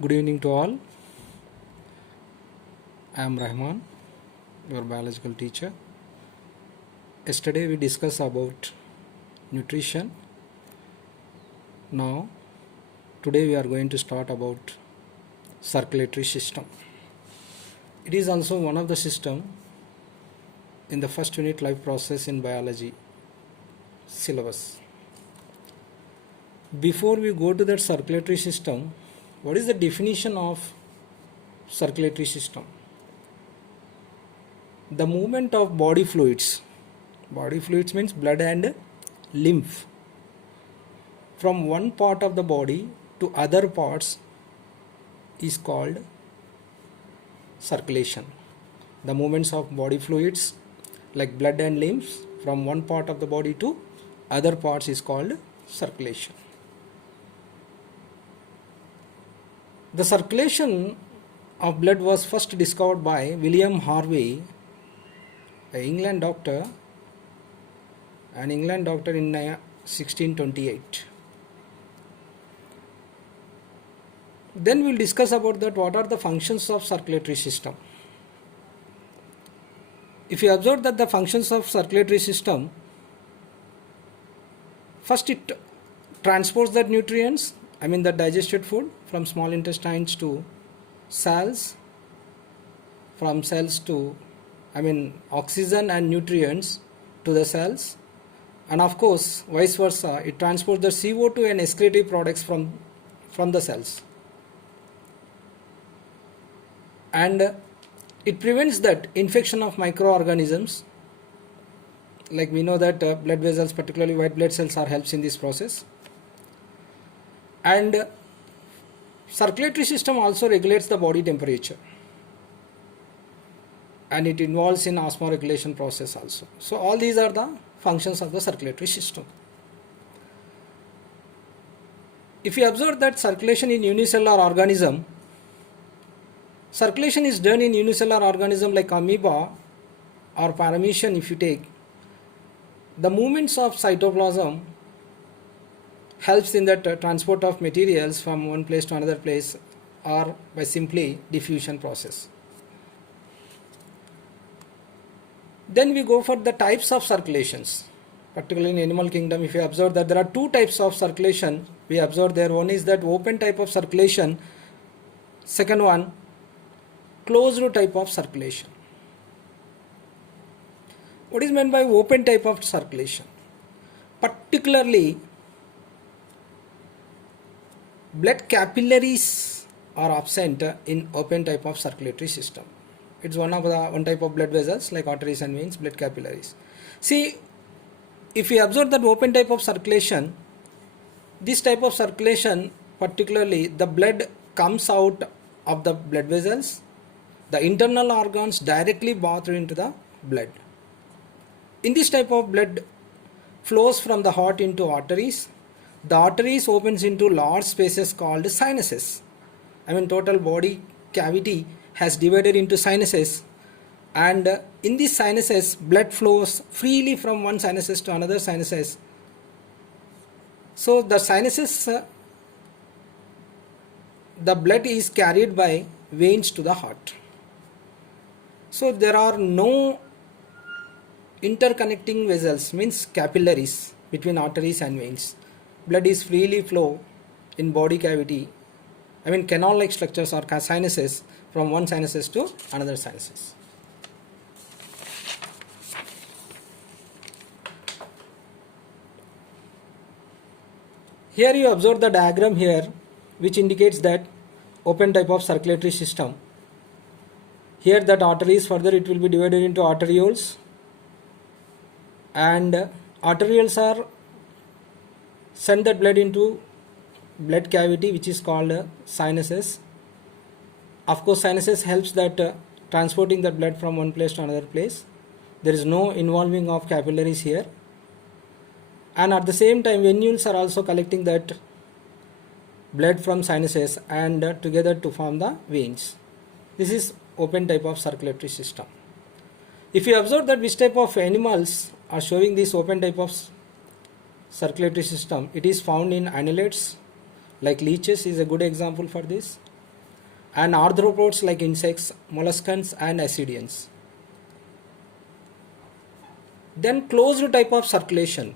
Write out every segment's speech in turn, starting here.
Good evening to all. I am Rehman, your biological teacher. Yesterday we discussed about nutrition. Now, today we are going to start about circulatory system. It is also one of the system in the first unit life process in biology syllabus. Before we go to that circulatory system, what is the definition of circulatory system? The movement of body fluids. Body fluids means blood and lymph from one part of the body to other parts is called circulation. The movements of body fluids like blood and lymphs from one part of the body to other parts is called circulation. The circulation of blood was first discovered by William Harvey, an England doctor in 1628. Then we will discuss about that what are the functions of circulatory system. If you observe that the functions of circulatory system, first it transports the nutrients, the digested food from small intestines to cells, from cells to oxygen and nutrients to the cells, and of course vice versa, it transports the CO2 and excretive products from the cells, and it prevents that infection of microorganisms. Like we know that blood vessels, particularly white blood cells, are helps in this process. And circulatory system also regulates the body temperature, and it involves in osmoregulation process also. So all these are the functions of the circulatory system. If you observe that circulation in unicellular organism, circulation is done in unicellular organism like amoeba or paramecium. If you take the movements of cytoplasm helps in that transport of materials from one place to another place or by simply diffusion process. Then we go for the types of circulations. Particularly in animal kingdom, if you observe that there are two types of circulation, we observe there. One is that open type of circulation, second one closed type of circulation. What is meant by open type of circulation? Particularly blood capillaries are absent in open type of circulatory system. It's one type of blood vessels like arteries and veins, blood capillaries. See, if we observe that open type of circulation, this type of circulation, particularly the blood comes out of the blood vessels, the internal organs directly bath into the blood. In this type of blood flows from the heart into arteries. The arteries opens into large spaces called sinuses. Total body cavity has divided into sinuses, and in these sinuses blood flows freely from one sinuses to another sinuses. So the sinuses, the blood is carried by veins to the heart. So there are no interconnecting vessels, means capillaries between arteries and veins. Blood is freely flow in body cavity, canal like structures or sinuses from one sinuses to another sinuses. Here you observe the diagram here, which indicates that open type of circulatory system. Here that arteries, further it will be divided into arterioles, and arterioles are send that blood into blood cavity, which is called sinuses. Of course, sinuses helps that transporting that blood from one place to another place. There is no involving of capillaries here, and at the same time venules are also collecting that blood from sinuses and together to form the veins. This is open type of circulatory system. If you observe that which type of animals are showing this open type of circulatory system, it is found in annelids, like leeches is a good example for this. and arthropods like insects, molluscans and ascidians. Then closed type of circulation.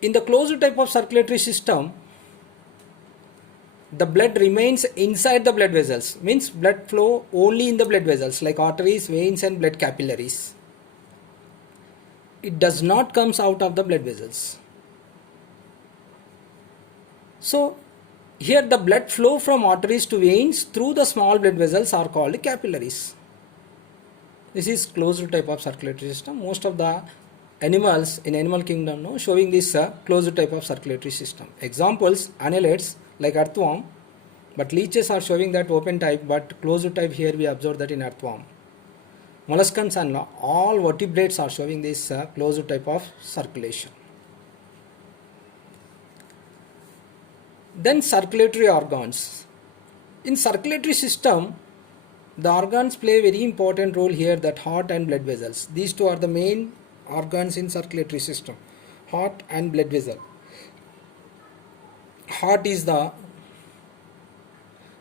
In the closed type of circulatory system, the blood remains inside the blood vessels, means blood flow only in the blood vessels like arteries, veins and blood capillaries. It does not comes out of the blood vessels. So here the blood flow from arteries to veins through the small blood vessels are called capillaries. This is closed type of circulatory system. Most of the animals in animal kingdom showing this closed type of circulatory system. Examples, annelids like earthworm, but leeches are showing that open type, but closed type here we observe that in earthworm. Molluscans and all vertebrates are showing this closed type of circulation. Then circulatory organs. In circulatory system, the organs play a very important role here, that heart and blood vessels. These two are the main organs in circulatory system, heart and blood vessel. Heart is the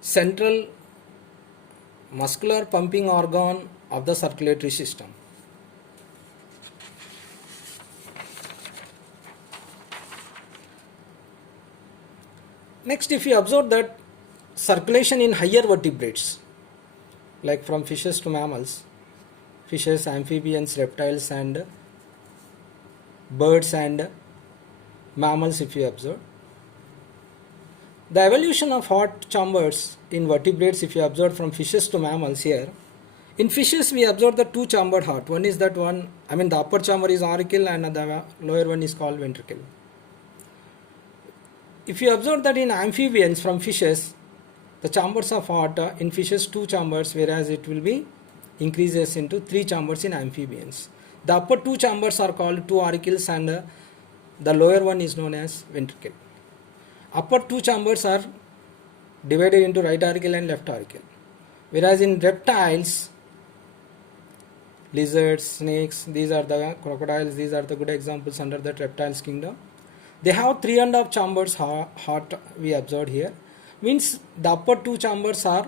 central muscular pumping organ of the circulatory system. Next, if you observe that circulation in higher vertebrates, like from fishes to mammals, fishes, amphibians, reptiles and birds and mammals, if you observe, the evolution of heart chambers in vertebrates, if you observe from fishes to mammals here, in fishes we observe the two chambered heart. One is that one, the upper chamber is auricle and the lower one is called ventricle. If you observe that in amphibians from fishes, the chambers of heart in fishes 2 chambers, whereas it will be increases into 3 chambers in amphibians. The upper 2 chambers are called 2 auricles and the lower one is known as ventricle. Upper 2 chambers are divided into right auricle and left auricle. Whereas in reptiles, lizards, snakes, these are the crocodiles, these are the good examples under that reptiles kingdom. They have 3.5 chambers heart we observed here. Means the upper 2 chambers are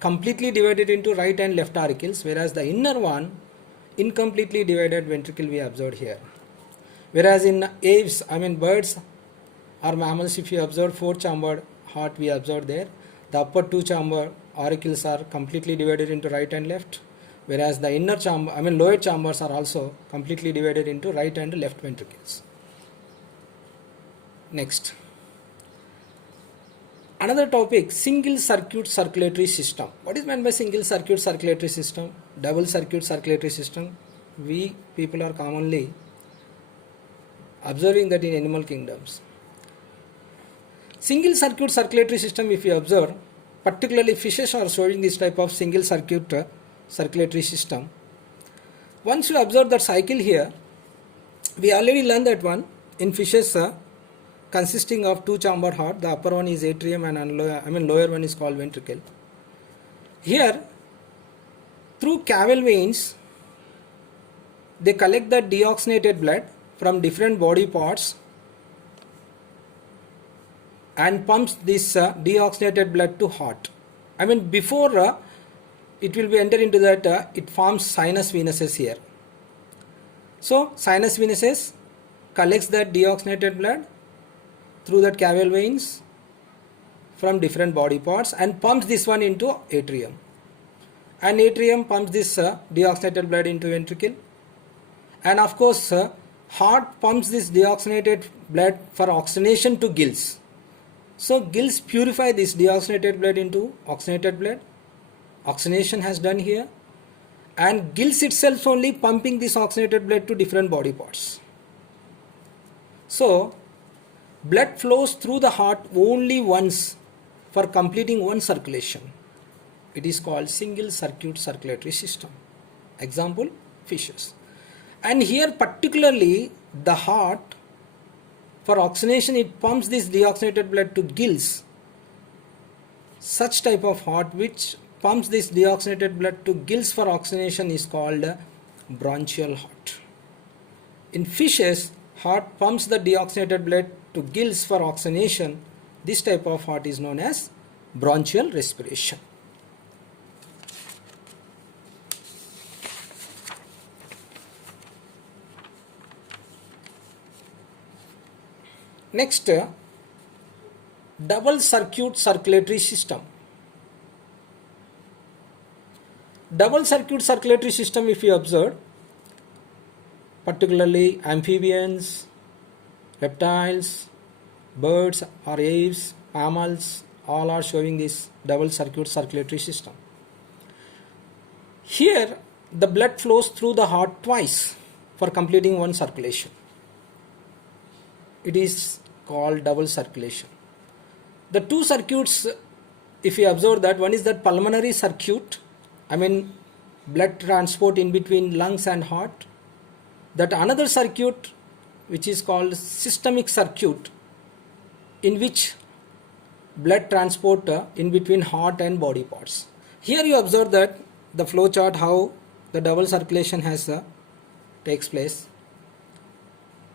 completely divided into right and left auricles, whereas the inner one incompletely divided ventricle we observed here. Whereas in aves, birds or mammals, if you observe 4 chambered heart we observed there, the upper 2 chamber auricles are completely divided into right and left, whereas the inner chamber, lower chambers are also completely divided into right and left ventricles. Next, another topic, single circuit circulatory system. What is meant by single circuit circulatory system? Double circuit circulatory system. We people are commonly observing that in animal kingdoms. Single circuit circulatory system, if you observe, particularly fishes are showing this type of single circuit circulatory system. Once you observe that cycle here, we already learned that one in fishes consisting of 2 chambered heart, the upper one is atrium and lower one is called ventricle. Here, through caval veins, they collect the deoxygenated blood from different body parts and pumps this deoxygenated blood to heart. Before it will be entered into that, it forms sinus venuses here. So sinus venuses collects that deoxygenated blood through that caval veins from different body parts and pumps this one into atrium. And atrium pumps this deoxygenated blood into ventricle. And of course, heart pumps this deoxygenated blood for oxygenation to gills. So gills purify this deoxygenated blood into oxygenated blood. Oxygenation has done here. And gills itself only pumping this oxygenated blood to different body parts. So blood flows through the heart only once for completing one circulation. It is called single circuit circulatory system. Example, fishes. And here particularly the heart, for oxygenation it pumps this deoxygenated blood to gills. Such type of heart which pumps this deoxygenated blood to gills for oxygenation is called bronchial heart. In fishes, heart pumps the deoxygenated blood to gills for oxygenation. This type of heart is known as bronchial respiration. Next, double circuit circulatory system. Double circuit circulatory system, if you observe, particularly amphibians, reptiles, birds or aves, mammals, all are showing this double circuit circulatory system. Here, the blood flows through the heart twice for completing one circulation. It is called double circulation. The two circuits, if you observe that, one is that pulmonary circuit, blood transport in between lungs and heart. That another circuit which is called systemic circuit, in which blood transport in between heart and body parts. Here you observe that the flow chart, how the double circulation has takes place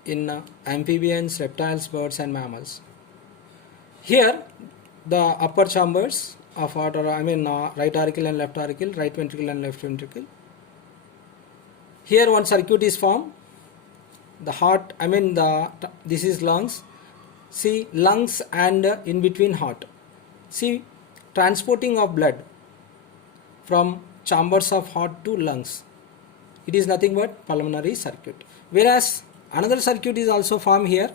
in amphibians, reptiles, birds and mammals. Here the upper chambers of heart, or right auricle and left auricle, right ventricle and left ventricle. Here one circuit is formed. The heart, this is lungs. See, lungs and in between heart. See, transporting of blood from chambers of heart to lungs. It is nothing but pulmonary circuit. Whereas another circuit is also formed here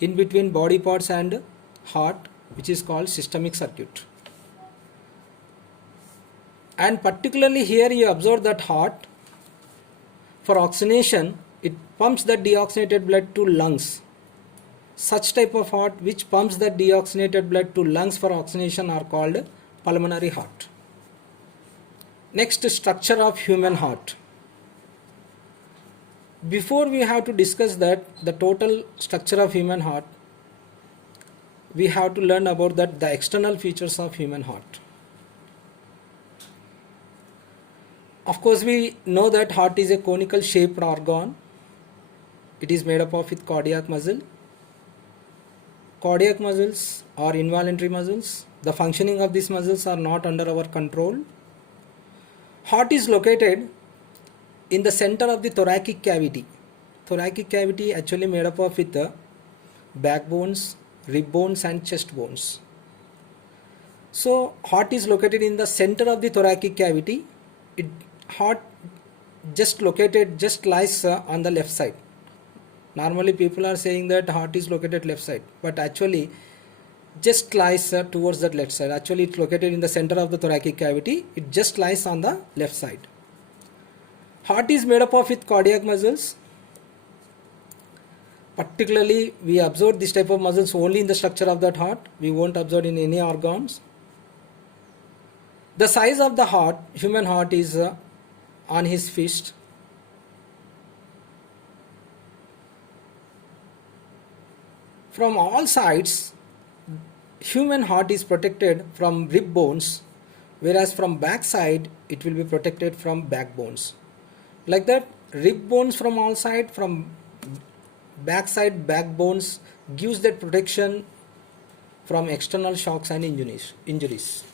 in between body parts and heart, which is called systemic circuit. And particularly here you observe that heart, for oxygenation, it pumps the deoxygenated blood to lungs. Such type of heart which pumps the deoxygenated blood to lungs for oxygenation are called pulmonary heart. Next, structure of human heart. Before we have to discuss that, the total structure of human heart, we have to learn about that the external features of human heart. Of course, we know that heart is a conical shaped organ. It is made up of with cardiac muscle. Cardiac muscles are involuntary muscles. The functioning of these muscles are not under our control. Heart is located in the center of the thoracic cavity. Thoracic cavity actually made up of with backbones, rib bones and chest bones. So heart is located in the center of the thoracic cavity. Heart just lies on the left side. Normally people are saying that heart is located left side, but actually just lies towards that left side. Actually it's located in the center of the thoracic cavity. It just lies on the left side. Heart is made up of with cardiac muscles. Particularly we observe this type of muscles only in the structure of that heart. We won't observe in any organs. The size of the heart, human heart, is on his fist. From all sides, human heart is protected from rib bones, whereas from back side it will be protected from backbones. Like that, rib bones from all sides, from back side backbones gives that protection from external shocks and injuries.